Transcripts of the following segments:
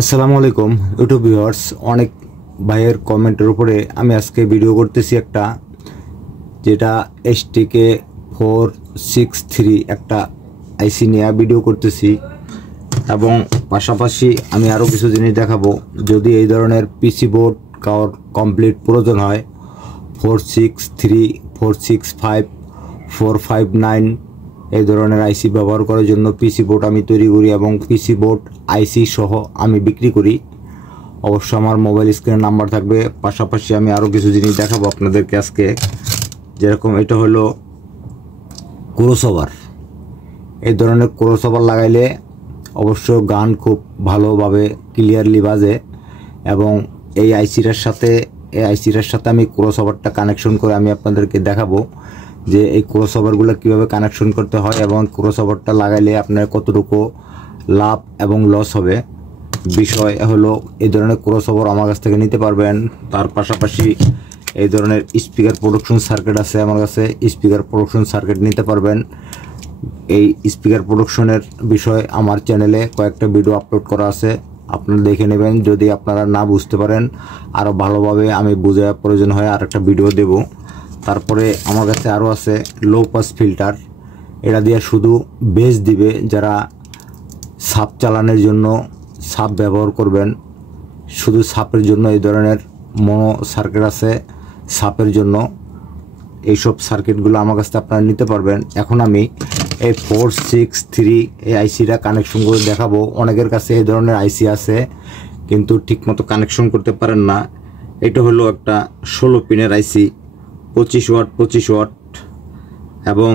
আসসালামু আলাইকুম YouTube viewers. অনেক ভাইয়ের কমেন্টের উপরে আমি আজকে ভিডিও করতেছি একটা, যেটা STK463 একটা আইসি নিয়ে ভিডিও করতেছি, এবং পাশাপাশি আমি আরও কিছু জিনিস দেখাবো। যদি এই ধরনের পিসি বোর্ড কারোর কমপ্লিট প্রয়োজন হয়, 463, 465, 459 এই ধরনের আইসি ব্যবহার করার জন্য পিসি বোর্ড আমি তৈরি করি এবং পিসি বোর্ড আইসি সহ আমি বিক্রি করি। অবশ্য আমার মোবাইল স্ক্রিনের নাম্বার থাকবে। পাশাপাশি আমি আরও কিছু জিনিস দেখাবো আপনাদেরকে আজকে। যেরকম এটা হলো ক্রসওভার। এই ধরনের ক্রসওভার লাগাইলে অবশ্য গান খুব ভালোভাবে ক্লিয়ারলি বাজে, এবং এই আইসিটার সাথে আমি ক্রসওভারটা কানেকশন করে আমি আপনাদেরকে দেখাবো যে এই ক্রসওভারগুলো কীভাবে কানেকশন করতে হয় এবং ক্রসওভারটা লাগাইলে আপনার কতটুকু লাভ এবং লস হবে। বিষয় হলো এই ধরনের ক্রসওভার আমার কাছ থেকে নিতে পারবেন। তার পাশাপাশি এই ধরনের স্পিকার প্রোডাকশন সার্কিট আছে আমার কাছে, স্পিকার প্রোডাকশন সার্কিট নিতে পারবেন। এই স্পিকার প্রোডাকশনের বিষয়ে আমার চ্যানেলে কয়েকটা ভিডিও আপলোড করা আছে, আপনারা দেখে নেবেন। যদি আপনারা না বুঝতে পারেন, আরও ভালোভাবে আমি বোঝার প্রয়োজন হয় আর একটা ভিডিও দেব। তারপরে আমার কাছে আরও আছে লো পাস ফিল্টার। এটা দিয়ে শুধু বেস দিবে, যারা সাপ চালানোর জন্য সাপ ব্যবহার করবেন, শুধু সাপের জন্য এই ধরনের মনো সার্কিট আছে সাপের জন্য। এইসব সার্কিটগুলো আমার কাছে আপনারা নিতে পারবেন। এখন আমি এই 463 এই আইসিটা কানেকশন করে দেখাবো। অনেকের কাছে এই ধরনের আইসি আছে কিন্তু ঠিকমতো কানেকশন করতে পারেন না। এটা হলো একটা 16 পিনের আইসি, 25 ওয়াট, এবং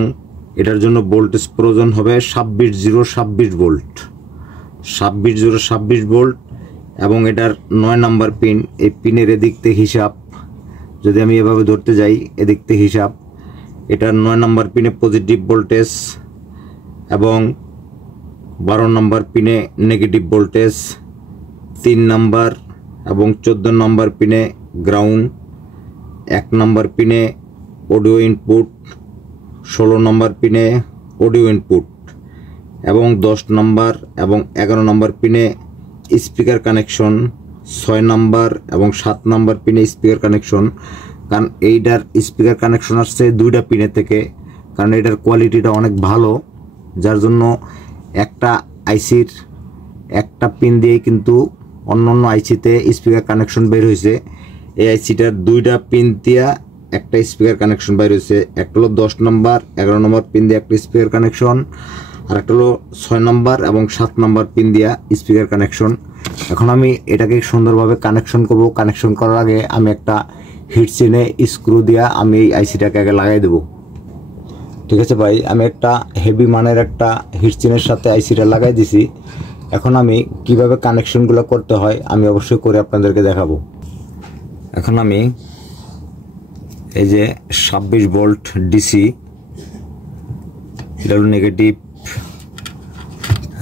এটার জন্য ভোল্টেজ প্রয়োজন হবে 26026 ভোল্ট, 26026 ভোল্ট। এবং এটার 9 নাম্বার পিন। এই পিনের এদিক থেকে হিসাব, যদি আমি এভাবে ধরতে যাই, এদিক থেকে হিসাব, এটার 9 নাম্বার পিনে পজিটিভ ভোল্টেজ এবং 12 নাম্বার পিনে নেগেটিভ ভোল্টেজ, 3 নাম্বার এবং 14 নাম্বার পিনে গ্রাউন্ড, 1 নাম্বার পিনে অডিও ইনপুট, 16 নাম্বার পিনে অডিও ইনপুট, এবং 10 নাম্বার এবং 11 নাম্বার পিনে স্পিকার কানেকশন, 6 নাম্বার এবং 7 নাম্বার পিনে স্পিকার কানেকশন। কারণ এইটার স্পিকার কানেকশন আসছে 2টা পিনে থেকে, কারণ এটার কোয়ালিটিটা অনেক ভালো, যার জন্য একটা আইসির একটা পিন দিয়েই কিন্তু অন্য আইসিতে স্পিকার কানেকশন বের হয়েছে। এই আইসিটার 2টা পিন দিয়া একটা স্পিকার কানেকশন বের হয়েছে। একটা হলো 10 নাম্বার 11 নম্বর পিন দিয়ে একটা স্পিকার কানেকশন, আর একটা হলো 6 নাম্বার এবং 7 নাম্বার পিন দিয়া স্পিকার কানেকশন। এখন আমি এটাকে সুন্দরভাবে কানেকশন করব। কানেকশন করার আগে আমি একটা হিট চেনে স্ক্রু দিয়া আমি এই আইসিটাকে আগে লাগাই দেবো। ঠিক আছে ভাই, আমি একটা হেভি মানের একটা হিট চেনের সাথে আইসিটা লাগাই দিছি। এখন আমি কিভাবে কানেকশনগুলো করতে হয় আমি অবশ্যই করে আপনাদেরকে দেখাবো। এখন আমি এই যে 26 ভোল্ট ডিসি, এটা হলো নেগেটিভ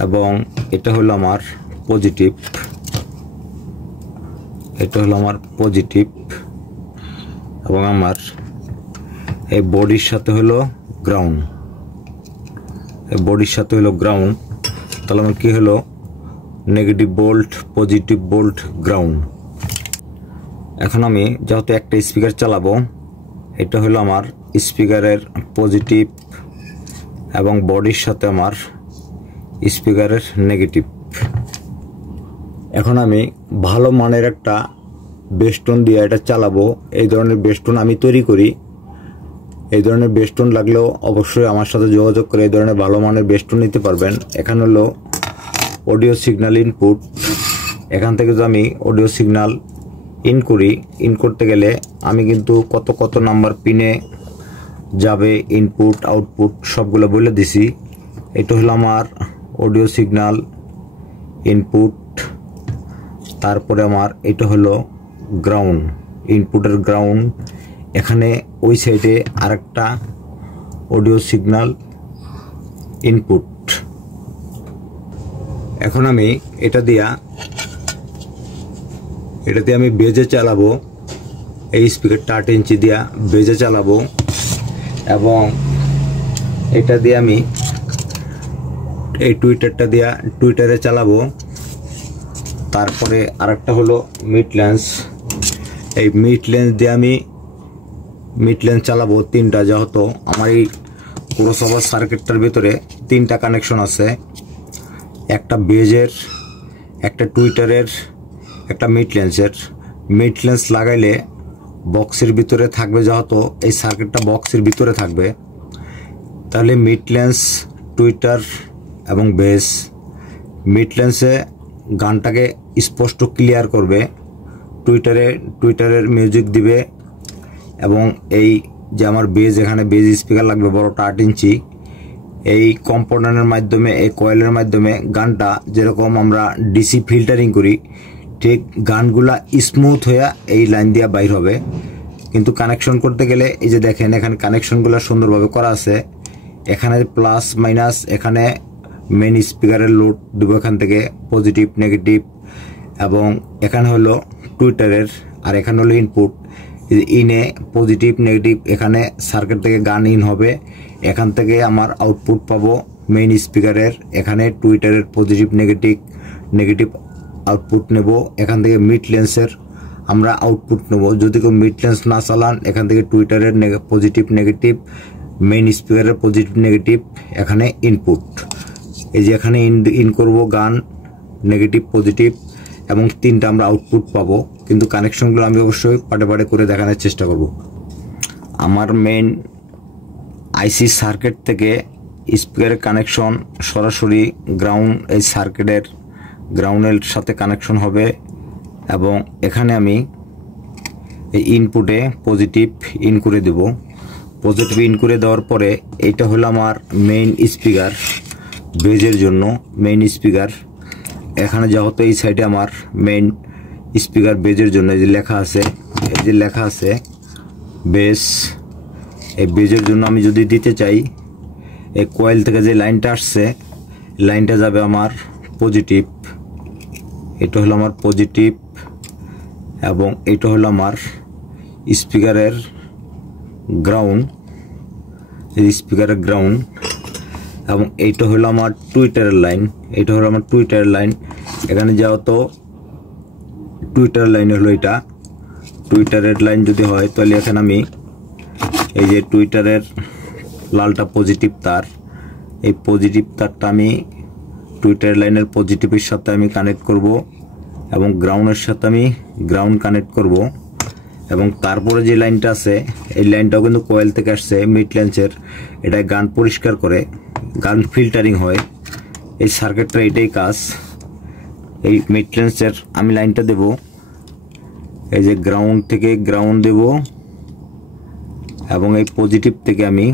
এবং এটা হলো আমার পজিটিভ, এবং আমার এই বডির সাথে হলো গ্রাউন্ড, তাহলে আমার কী হলো negative volt, positive volt, ground. এখন আমি যেহেতু একটা স্পিকার চালাবো, এটা হলো আমার স্পিকারের পজিটিভ এবং বডির সাথে আমার স্পিকারের নেগেটিভ। এখন আমি ভালো মানের একটা বেস্টন দিয়ে এটা চালাবো। এই ধরনের বেস্টন আমি তৈরি করি। এই ধরনের বেস্টন লাগলেও অবশ্যই আমার সাথে যোগাযোগ করে এই ধরনের ভালো মানের বেস্টন নিতে পারবেন। এখানে হলো অডিও সিগন্যাল ইনপুট। এখান থেকে যদি আমি অডিও সিগন্যাল ইন করতে গেলে আমি কিন্তু কত নাম্বার পিনে যাবে ইনপুট আউটপুট সবগুলো বলে দিছি। এটা হলো আমার অডিও সিগন্যাল ইনপুট। তারপরে আমার এটা হলো গ্রাউন্ড, ইনপুটের গ্রাউন্ড। এখানে ওই সাইডে আরেকটা অডিও সিগন্যাল ইনপুট। এখন আমি এটা দিয়ে আমি বেজে চালাবো। এই স্পিকারটা 8 ইঞ্চি দিয়া বেজে চালাবো, এবং এটা দিয়ে আমি এই টুইটারে চালাবো। তারপরে আরেকটা হলো মিড লেন্স। এই মিড লেন্স দিয়ে আমি মিড লেন্স চালাবো 3টা, যেহেতু আমার এই ক্রসওভার সার্কিটটার ভিতরে 3টা কানেকশন আছে, একটা বেজের, একটা টুইটারের, একটা মিড লেন্সের। মিড লেন্স লাগাইলে বক্সের ভিতরে থাকবে, যেহেতু এই সার্কিটটা বক্সের ভিতরে থাকবে, তাহলে মিড লেন্স, টুইটার এবং বেস। মিড লেন্সে গানটাকে স্পষ্ট ক্লিয়ার করবে, টুইটারের মিউজিক দিবে, এবং এই যে আমার বেজ, এখানে বেজ স্পিকার লাগবে বড়টা 8 ইঞ্চি। এই কম্পোনেন্টের মাধ্যমে, এই কয়েলের মাধ্যমে গানটা যেরকম আমরা ডিসি ফিল্টারিং করি, ঠিক গানগুলা স্মুথ হয়ে এই লাইন দিয়ে বাইর হবে। কিন্তু কানেকশন করতে গেলে এই যে দেখেন, এখানে কানেকশনগুলো সুন্দরভাবে করা আছে। এখানে প্লাস মাইনাস, এখানে মেইন স্পিকারের লোড দেবো, এখান থেকে পজিটিভ নেগেটিভ, এবং এখানে হলো টুইটারের, আর এখানে হলো ইনপুট। ইনে পজিটিভ নেগেটিভ, এখানে সার্কিট থেকে গান ইন হবে, এখান থেকে আমার আউটপুট পাবো মেইন স্পিকারের, এখানে টুইটারের পজিটিভ নেগেটিভ আউটপুট নেব, এখান থেকে মিড লেন্সের আমরা আউটপুট নেব। যদি কেউ মিড লেন্স না চালান, এখান থেকে টুইটারের পজিটিভ নেগেটিভ, মেইন স্পিকারের পজিটিভ নেগেটিভ, এখানে ইনপুট। এই যে এখানে ইন করব গান, নেগেটিভ পজিটিভ, এবং 3টা আমরা আউটপুট পাবো। কিন্তু কানেকশনগুলো আমি অবশ্যই পাটে করে দেখানোর চেষ্টা করব। আমার মেইন আইসি সার্কিট থেকে স্পিকারের কানেকশন সরাসরি গ্রাউন্ড, এই সার্কিটের গ্রাউন্ডের সাথে কানেকশন হবে, এবং এখানে আমি এই ইনপুটে পজিটিভ ইন করে দেব। পজিটিভ ইন করে দেওয়ার পরে এইটা হলো আমার মেইন স্পিকার বেজের জন্য, মেইন স্পিকার। এখানে যেহেতু এই সাইডে আমার মেইন স্পিকার বেজের জন্য এই যে লেখা আছে, এই যে লেখা আছে বেস। এই বেজের জন্য আমি যদি দিতে চাই, এই কয়েল থেকে যে লাইনটা আসছে, লাইনটা যাবে আমার পজিটিভ, এটা হলো আমার পজিটিভ, এবং এটা হলো আমার স্পিকারের গ্রাউন্ড, এই স্পিকারের গ্রাউন্ড, এবং এইটা হলো আমার টুইটারের লাইন, এটা হলো আমার টুইটারের লাইন। এখানে যেহেতু টুইটারের লাইন হলো এটা, টুইটারের লাইন যদি হয়, তাহলে এখানে আমি এই যে টুইটারের লালটা পজিটিভ তার, এই পজিটিভ তারটা আমি টুইটার লাইনের পজিটিভের সাথে আমি কানেক্ট করব, এবং গ্রাউন্ডের সাথে আমি গ্রাউন্ড কানেক্ট করব। এবং তারপরে যে লাইনটা আছে, এই লাইনটাও কিন্তু কয়েল থেকে আসছে মিড লেন্সের, এটা গান পরিষ্কার করে, গান ফিল্টারিং হয়। এই সার্কিটটা এটাই কাজ। এই মিড লেন্সের আমি লাইনটা দেব, এই যে গ্রাউন্ড থেকে গ্রাউন্ড দেব, এবং এই পজিটিভ থেকে আমি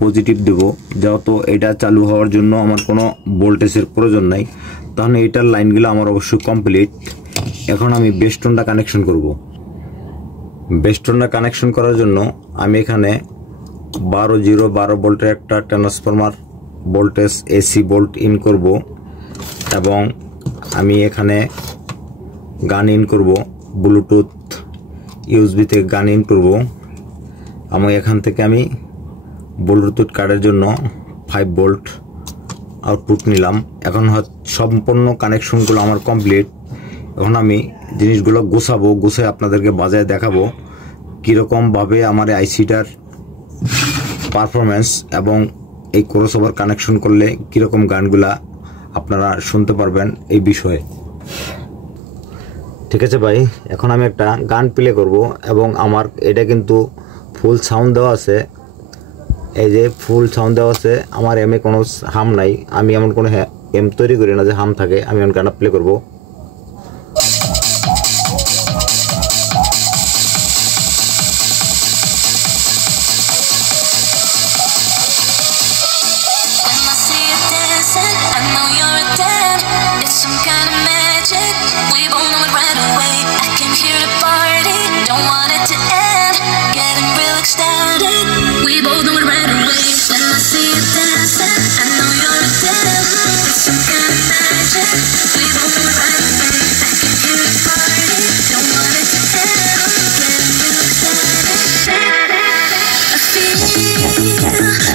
পজিটিভ দেব। যেহেতু এটা চালু হওয়ার জন্য আমার কোনো ভোল্টেজের প্রয়োজন নাই, তাহলে এটার লাইনগুলো আমার অবশ্যই কমপ্লিট। এখন আমি বেস্টনটা কানেকশন করব। বেস্টনটা কানেকশন করার জন্য আমি এখানে 12 ভোল্টের একটা transformer voltage AC volt in করব, এবং আমি এখানে গান ইন করব, ব্লুটুথ ইউএসবি থেকে গান ইন করব। আমি এখান থেকে আমি ব্লুটুথ কার্ডের জন্য 5 ভোল্ট আউটপুট নিলাম। এখন সম্পূর্ণ কানেকশনগুলো আমার কমপ্লিট। এখন আমি জিনিসগুলো গোছাবো, গুছিয়ে আপনাদেরকে বাজায় দেখাবো কীরকমভাবে আমার আইসিটার পারফরমেন্স, এবং এই ক্রসওভার কানেকশন করলে কীরকম গানগুলা আপনারা শুনতে পারবেন এই বিষয়ে। ঠিক আছে ভাই, এখন আমি একটা গান প্লে করব, এবং আমার এটা কিন্তু ফুল সাউন্ড দেওয়া আছে, এই যে ফুল সাউন্ড দেওয়া আছে। আমার এমে কোনো হাম নাই, আমি এমন কোনো এম তৈরি করি না যে হাম থাকে। আমি এমন গানটা প্লে করব।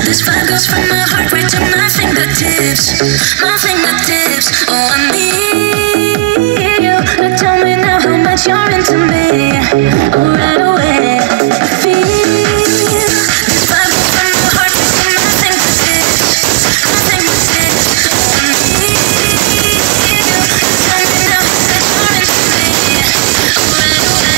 This fire goes from my heart right to my fingertips, oh I need you're into me. Right away, I feel this vibe goes from my heart to my fingertips. My fingertips. I need you. Tell me now that you're into me. Right away.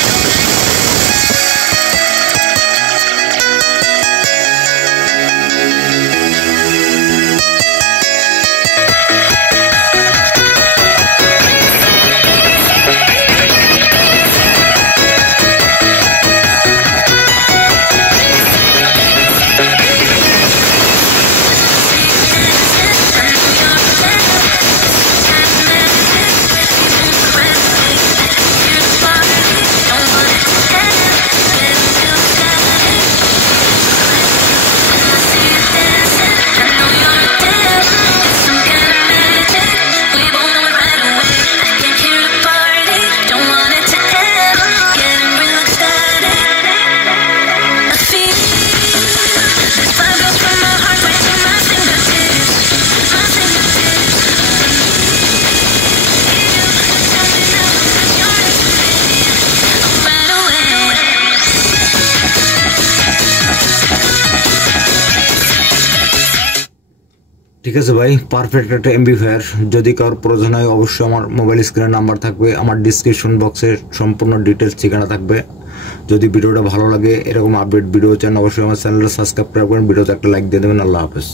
ঠিক আছে ভাই, perfect একটা amplifier. যদি কারোর প্রয়োজন হয় অবশ্যই আমার মোবাইল স্ক্রিনে নাম্বার থাকবে, আমার ডিসক্রিপশন বক্সে সম্পূর্ণ ডিটেলস ঠিকানা থাকবে। যদি ভিডিওটা ভালো লাগে, এরকম আপডেট ভিডিও চান, অবশ্যই আমার চ্যানেলটা সাবস্ক্রাইব করবেন, ভিডিওতে একটা লাইক দিয়ে দেবেন। আল্লাহ হাফেজ।